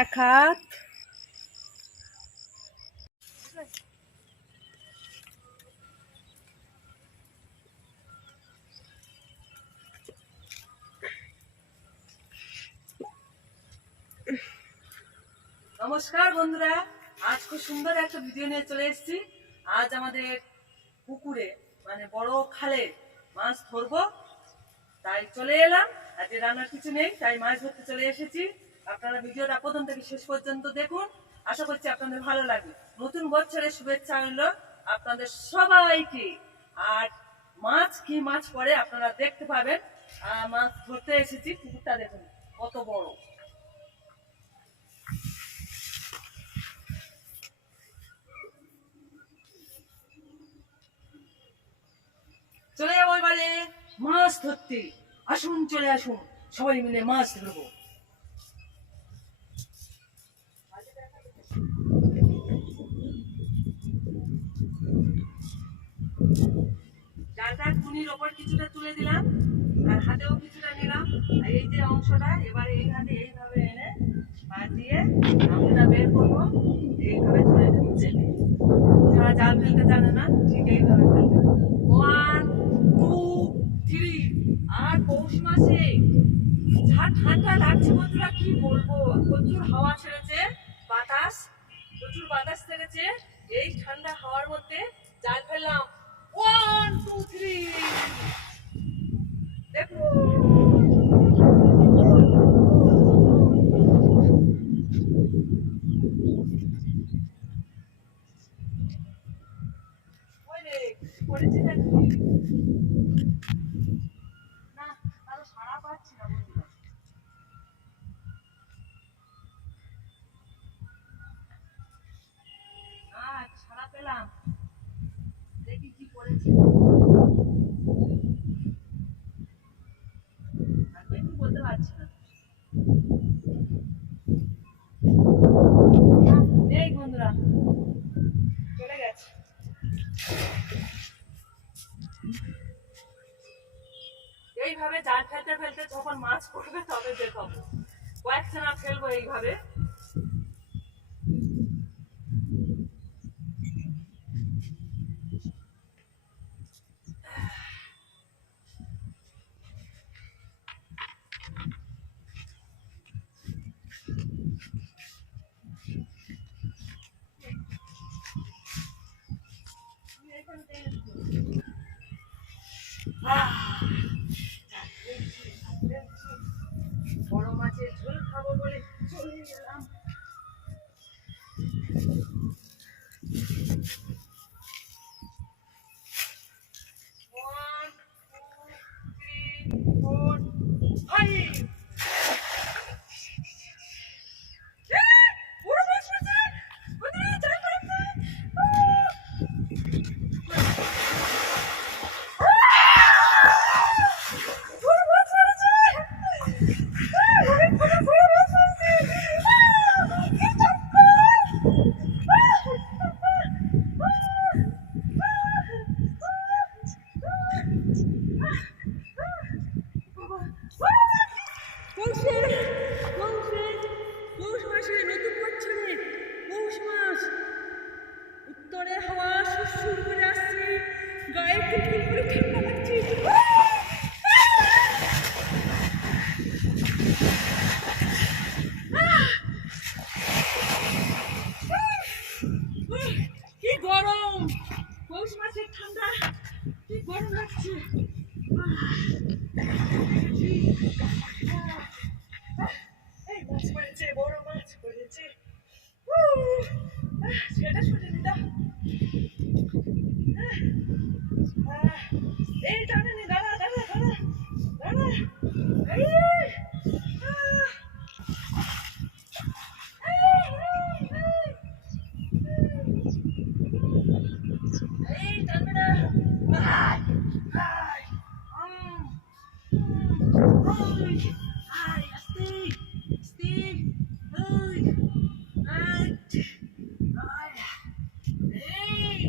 এক হাত নমস্কার বন্ধুরা, আজ খুব সুন্দর একটা ভিডিও নিয়ে চলে এসেছি। আজ আমাদের পুকুরে মানে বড় খালে মাছ ধরবো, তাই চলে এলাম। আজকে রান্নার কিছু নেই, তাই মাছ ধরতে চলে এসেছি। আপনারা ভিডিওটা প্রথম থেকে শেষ পর্যন্ত দেখুন, আশা করছি আপনাদের ভালো লাগবে। নতুন বছরের শুভেচ্ছা হলো আপনাদের সবাইকে। আর মাছ কি মাছ পড়ে আপনারা দেখতে পাবেন। মাছ ধরতে এসেছি, পুকুরটা দেখুন কত বড়। চলে যাবো এবারে মাছ ধরতে। আসুন, চলে আসুন, সবাই মিলে মাছ ধরবো। জালটা টুনির ওপর কিছুটা তুলে দিলাম, আর হাতেও কিছুটা নিলাম। আর এই যে অংশটা এবারে এই হাতে এইভাবে এনে পা দিয়ে আমরা বের করবো, এইভাবে ধরে নেবো। যারা জাল ফেলতে জানে না ঠিক এইভাবে ফেলবে। 1 2 3। আর পৌষ মাসে যা ঠান্ডা লাগছে বন্ধুরা, কি বলবো। প্রচুর হাওয়া ছেড়েছে, প্রচুর বাতাস ছেড়েছে। এই ঠান্ডা হাওয়ার মধ্যে জাল ফেললাম। 1 2 3 দেখুন। পড়েছে নাকি না, তাহলে সারা পাচ্ছি না বন্ধুরা। ছাড়া পেলাম, দেখি কি পড়েছে। আমি কি বলতে পারছি না। এই বন্ধুরা চলে গেছে। এইভাবে জাল ফেলতে ফেলতে যখন মাছ পড়বে তবে দেখাবো। কয়েকখানা ফেলবো এইভাবে। বড় মাছের ঝোল খাবো বলে চলে গেলাম। পৌষ মাসে নতুন বছরে পৌষ মাস, উত্তরে হাওয়া সুরসুর করে আসছে, গায়ে ফুলফুল করে ঠান্ডা লাগছে। কি গরম, পৌষ মাসের ঠান্ডা, কি গরম লাগছে। মাছ পড়েছে, বড় মাছ পড়েছে। সেটা শুনে নিলাম। এই টানে নি, দাঁড়া দাঁড়া দাঁড়া দাঁড়া। এই টানে না। Hey!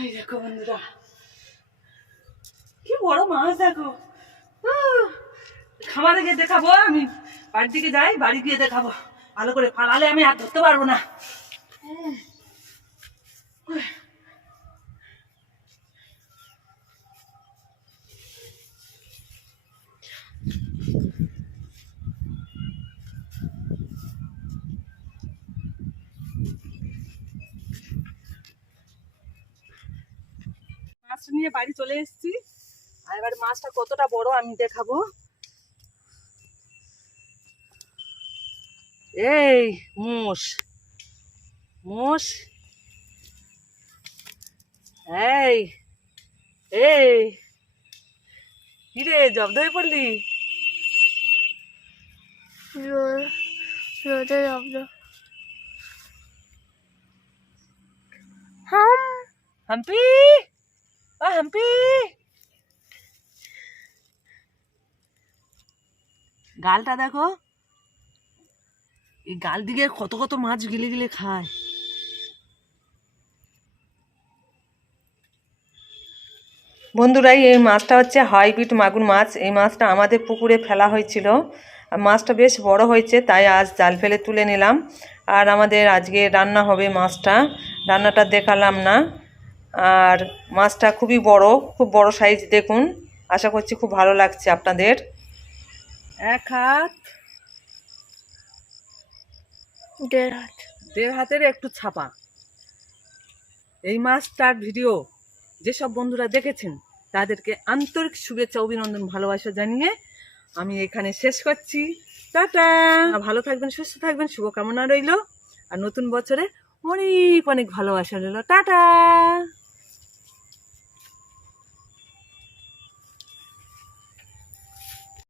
এই দেখো বন্ধুরা, কি বড় মাছ দেখো। খামারে গিয়ে দেখাবো, আমি বাড়ির দিকে যাই, বাড়ি গিয়ে দেখাবো। ভালো করে ফালালে আমি আর ধরতে পারবো না। মাছ নিয়ে বাড়ি চলে এসেছি, আর এবার মাছটা কতটা বড় আমি দেখাবো। এই মোষ, মোষ, এই এই কিরে জব্দ হয়ে পড়লি? রোদে জব্দ। হাম্পি, ও হাম্পি, গালটা দেখো, এই গাল দিকে কত কত মাছ গিলে গিলে খায়। বন্ধুরা, এই মাছটা হচ্ছে হাইব্রিড মাগুর মাছ। এই মাছটা আমাদের পুকুরে ফেলা হয়েছিল, আর মাছটা বেশ বড় হয়েছে, তাই আজ জাল ফেলে তুলে নিলাম। আর আমাদের আজকে রান্না হবে মাছটা, রান্নাটা দেখালাম না। আর মাছটা খুবই বড়, খুব বড় সাইজ দেখুন। আশা করছি খুব ভালো লাগছে আপনাদের। এক হাত, দেড় হাতের একটু ছাপা। এই মাছটার ভিডিও যেসব বন্ধুরা দেখেছেন তাদেরকে আন্তরিক শুভেচ্ছা, অভিনন্দন, ভালোবাসা জানিয়ে আমি এখানে শেষ করছি। টাটা, ভালো থাকবেন, সুস্থ থাকবেন, শুভকামনা রইল। আর নতুন বছরে অনেক অনেক ভালোবাসা রইল। টাটা।